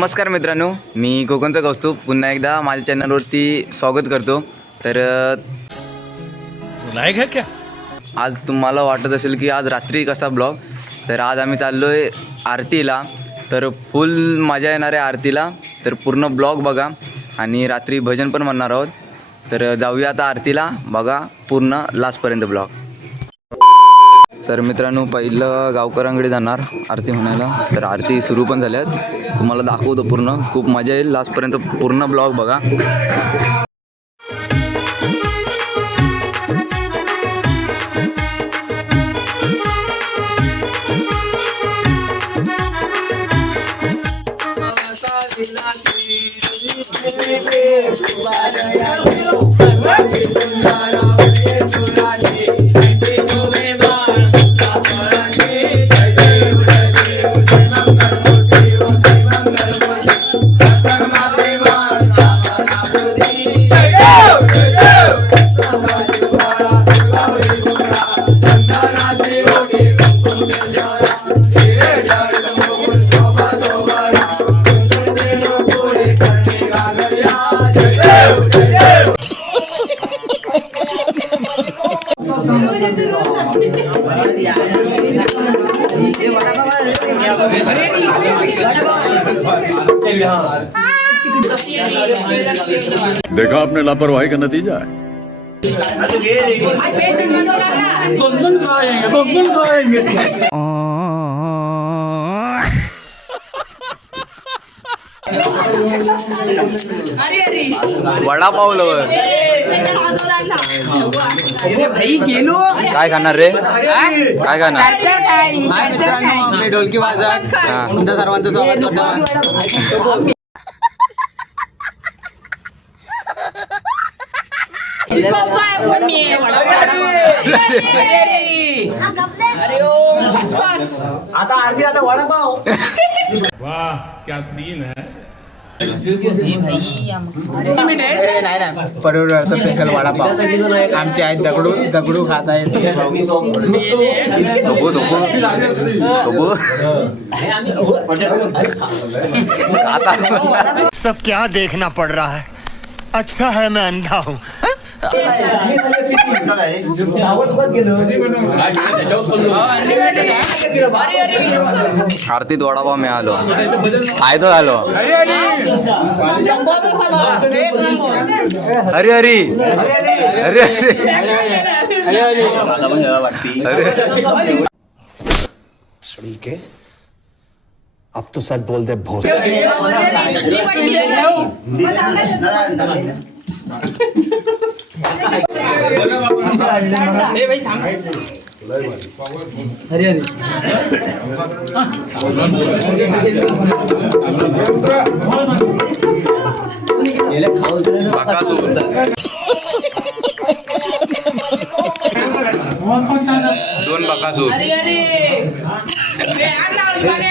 नमस्कार मित्रांनो मी कोकणचा कौस्तुभ. पुन्हा एकदा माझ्या चॅनलवरती स्वागत करतो. तर क्या? आज तुम्हाला वाटत असेल की आज रात्री कसा ब्लॉग तर आज आम्ही चाललो आहे आरतीला. तर फुल मजा येणार आहे आरतीला. तर पूर्ण ब्लॉग बघा. आणि रात्री भजन पण म्हणणार आहोत. तर जाऊया आता आरतीला. बघा पूर्ण लास्टपर्यंत ब्लॉग तर मित्रांनो पहिलं गावकऱ्यांकडे जाणार आरती म्हणायला. तर आरती सुरू पण झाल्यात. तुम्हाला दाखवतो पूर्ण. खूप मजा येईल. लास्टपर्यंत पूर्ण ब्लॉग बघा. देखा आपने लापरवाही का नतीजा है। अरे अरे लवर भाई गेलो काय खाणार रे? काय खाणार? मी ढोलकी वाजत तुमच्या सर्वांचं स्वागत आता आरती आता वाह क्या सीन है? दगडू दगडू सब क्या देखना पड़ रहा है? अच्छा है मैं अंधा हूँ। आरतीत वडापाव मिळालो. फायदा झालो. हरी हरी. हरी हरी. सड़ी के अब तो सच बोल दे भोस दोन बकासूर अरे अरे. ए, आण ना, आण,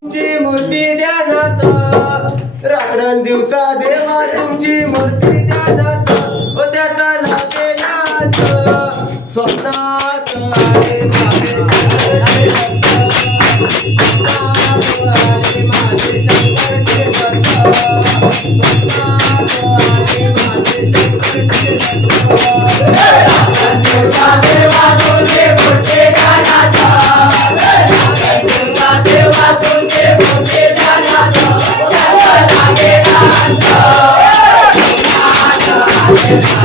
तुमची मूर्ती ध्यानात रात्रंदिवसा देवा तुमची मूर्ती ध्यानात व त्याचा लागे नाच स्वप्नात आले माझे स्वप्नात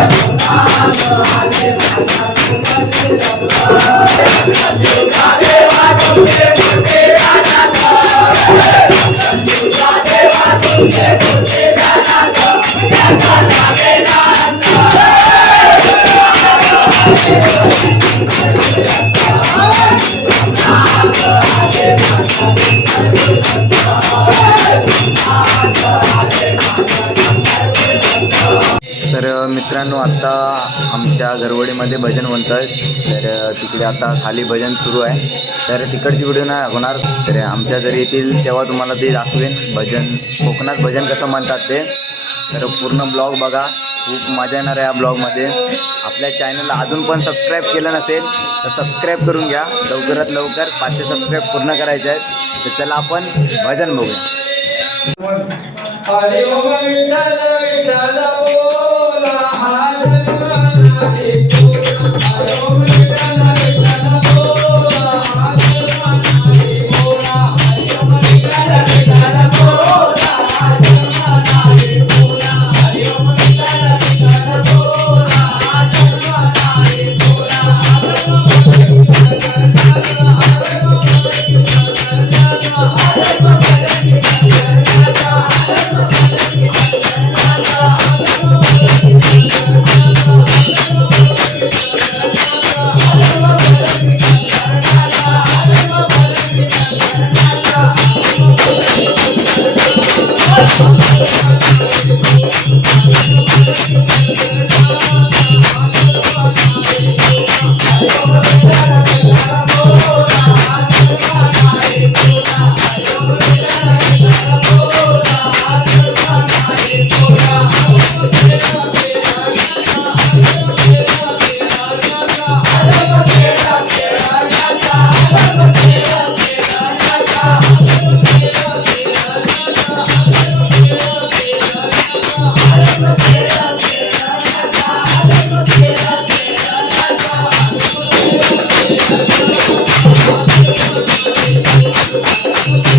तर मध्ये भजन म्हणतात तर तिकडे आता खाली भजन सुरू आहे. तर तिकडची व्हिडिओ नाही होणार. तर आमच्या घरी येतील तेव्हा तुम्हाला ते दाखवेन. भजन कोकणात भजन कसं म्हणतात ते. तर पूर्ण ब्लॉग बघा. खूप मजा येणार आहे या ब्लॉगमध्ये. आपल्या चॅनलला अजून पण सबस्क्राईब केलं नसेल तर सबस्क्राईब करून घ्या. लवकरात लवकर पाचशे सबस्क्राईब पूर्ण करायचे आहेत. तर चला आपण भजन बघूया.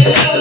Yeah.